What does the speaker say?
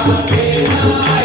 Hare Hare